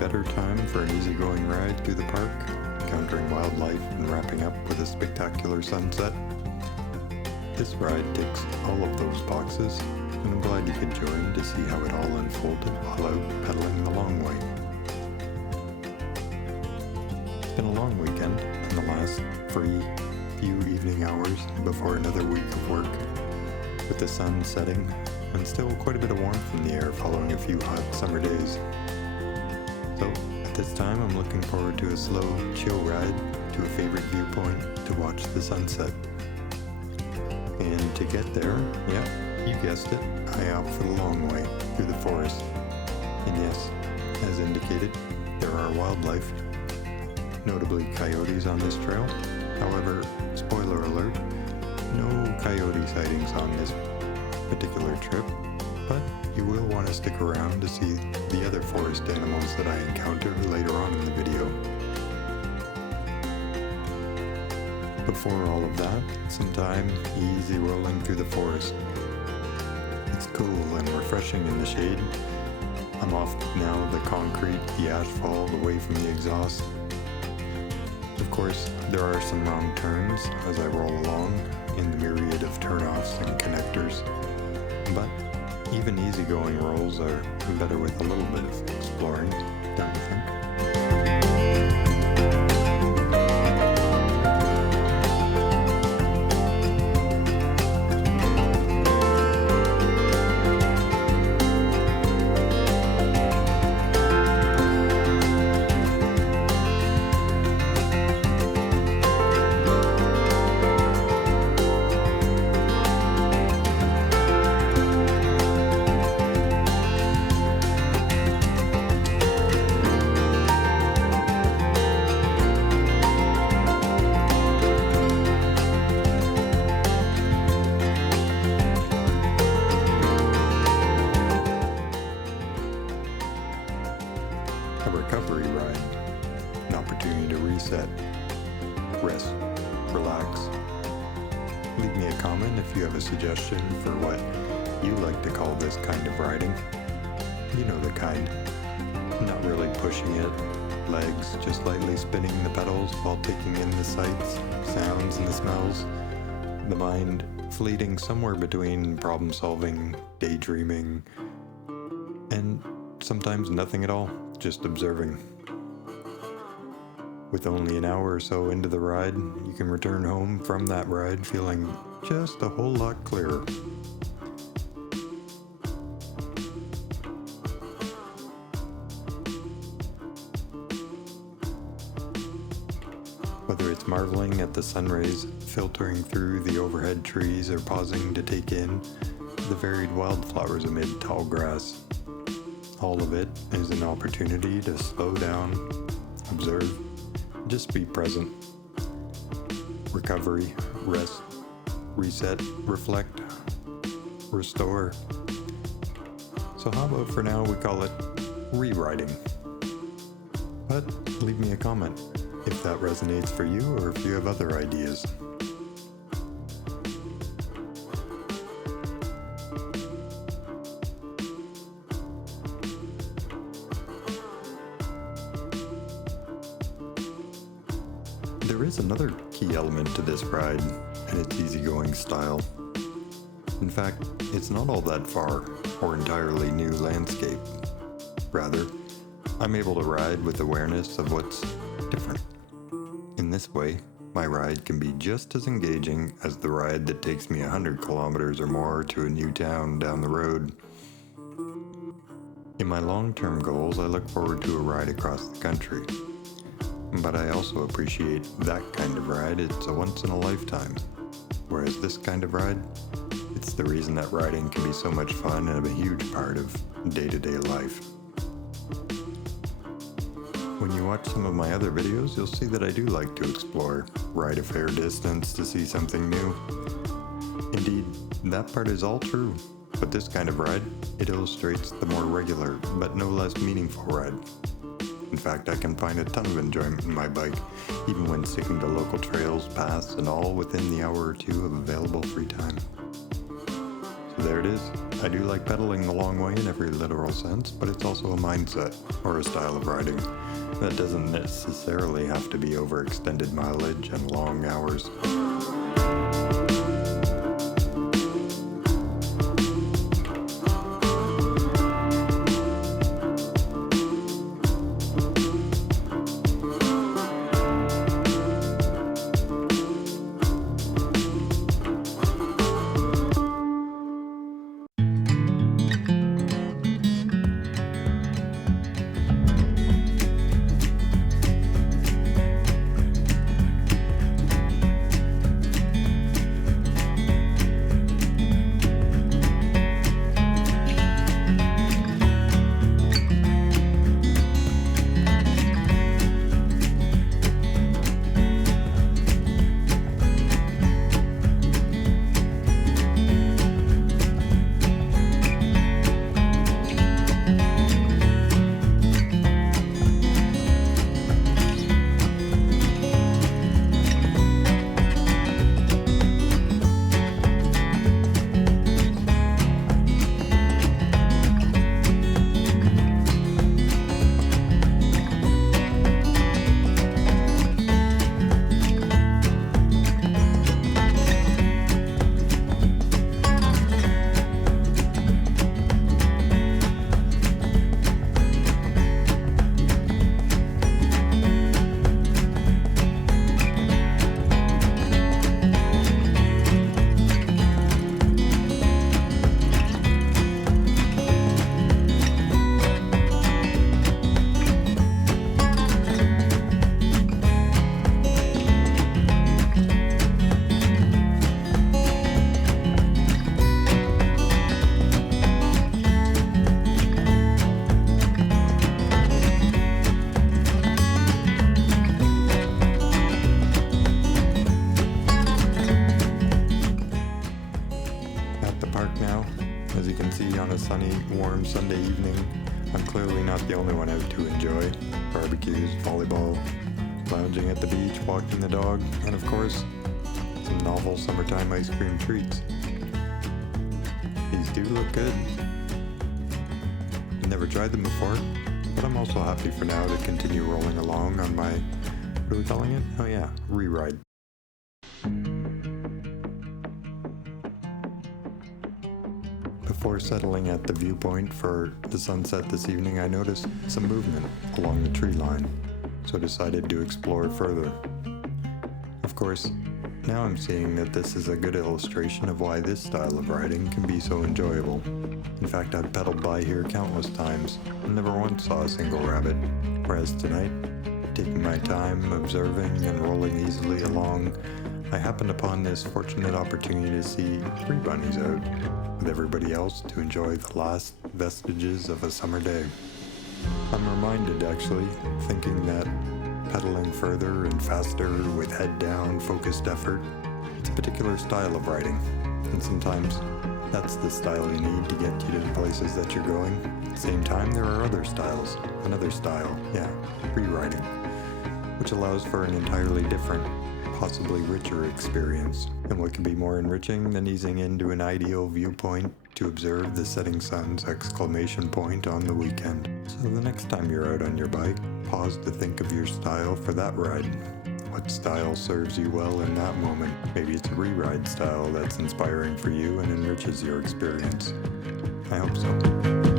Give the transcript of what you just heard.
better time for an easygoing ride through the park, encountering wildlife and wrapping up with a spectacular sunset? This ride ticks all of those boxes, and I'm glad you could join to see how it all unfolded while out pedaling the long way. It's been a long weekend, and the last free few evening hours before another week of work, with the sun setting and still quite a bit of warmth in the air following a few hot summer days. So at this time I'm looking forward to a slow, chill ride to a favorite viewpoint to watch the sunset. And to get there, yeah, you guessed it, I opt for the long way through the forest. And yes, as indicated, there are wildlife, notably coyotes on this trail. However, spoiler alert, no coyote sightings on this particular trip, but you will want to stick around to see the other forest animals that I encounter later on in the video. Before all of that, some time easy rolling through the forest. It's cool and refreshing in the shade. I'm off now the concrete, the asphalt, away from the exhaust. Of course, there are some wrong turns as I roll along in the myriad of turnoffs and connectors. But even easygoing rolls are better with a little bit of exploring, don't you think? A recovery ride, an opportunity to reset, rest, relax. Leave me a comment if you have a suggestion for what you like to call this kind of riding. You know the kind. Not really pushing it, legs just lightly spinning the pedals while taking in the sights, sounds, and the smells. The mind fleeting somewhere between problem solving, daydreaming, and sometimes nothing at all. Just observing. With only an hour or so into the ride, you can return home from that ride feeling just a whole lot clearer. Whether it's marveling at the sun rays filtering through the overhead trees or pausing to take in the varied wildflowers amid tall grass, all of it is an opportunity to slow down, observe, just be present. Recovery, rest, reset, reflect, restore. So how about for now we call it rewriting? But leave me a comment if that resonates for you or if you have other ideas. There is another key element to this ride, and its easygoing style. In fact, it's not all that far or entirely new landscape. Rather, I'm able to ride with awareness of what's different. In this way, my ride can be just as engaging as the ride that takes me 100 kilometers or more to a new town down the road. In my long-term goals, I look forward to a ride across the country. But I also appreciate that kind of ride. It's a once in a lifetime. Whereas this kind of ride, it's the reason that riding can be so much fun and a huge part of day-to-day life. When you watch some of my other videos, you'll see that I do like to explore, ride a fair distance to see something new. Indeed, that part is all true. But this kind of ride, it illustrates the more regular, but no less meaningful ride. In fact, I can find a ton of enjoyment in my bike, even when sticking to local trails, paths, and all within the hour or two of available free time. So There it is. I do like pedaling the long way in every literal sense, but it's also a mindset, or a style of riding. That doesn't necessarily have to be overextended mileage and long hours. As you can see, on a sunny, warm Sunday evening, I'm clearly not the only one out to enjoy barbecues, volleyball, lounging at the beach, walking the dog, and of course, some novel summertime ice cream treats. These do look good. I've never tried them before, but I'm also happy for now to continue rolling along on my, what are we calling it? Oh yeah, re-ride. Before settling at the viewpoint for the sunset this evening, I noticed some movement along the tree line, so decided to explore further. Of course, now I'm seeing that this is a good illustration of why this style of riding can be so enjoyable. In fact, I've pedaled by here countless times and never once saw a single rabbit, whereas tonight, taking my time, observing and rolling easily along, I happened upon this fortunate opportunity to see 3 bunnies out, with everybody else to enjoy the last vestiges of a summer day. I'm reminded, actually, thinking that pedaling further and faster with head down, focused effort, it's a particular style of riding, and sometimes that's the style you need to get you to the places that you're going. At the same time, there are other styles, another style, free-riding, which allows for an entirely different, possibly richer experience. And what could be more enriching than easing into an ideal viewpoint to observe the setting sun's exclamation point on the weekend? So the next time you're out on your bike, pause to think of your style for that ride. What style serves you well in that moment? Maybe it's a re-ride style that's inspiring for you and enriches your experience. I hope so.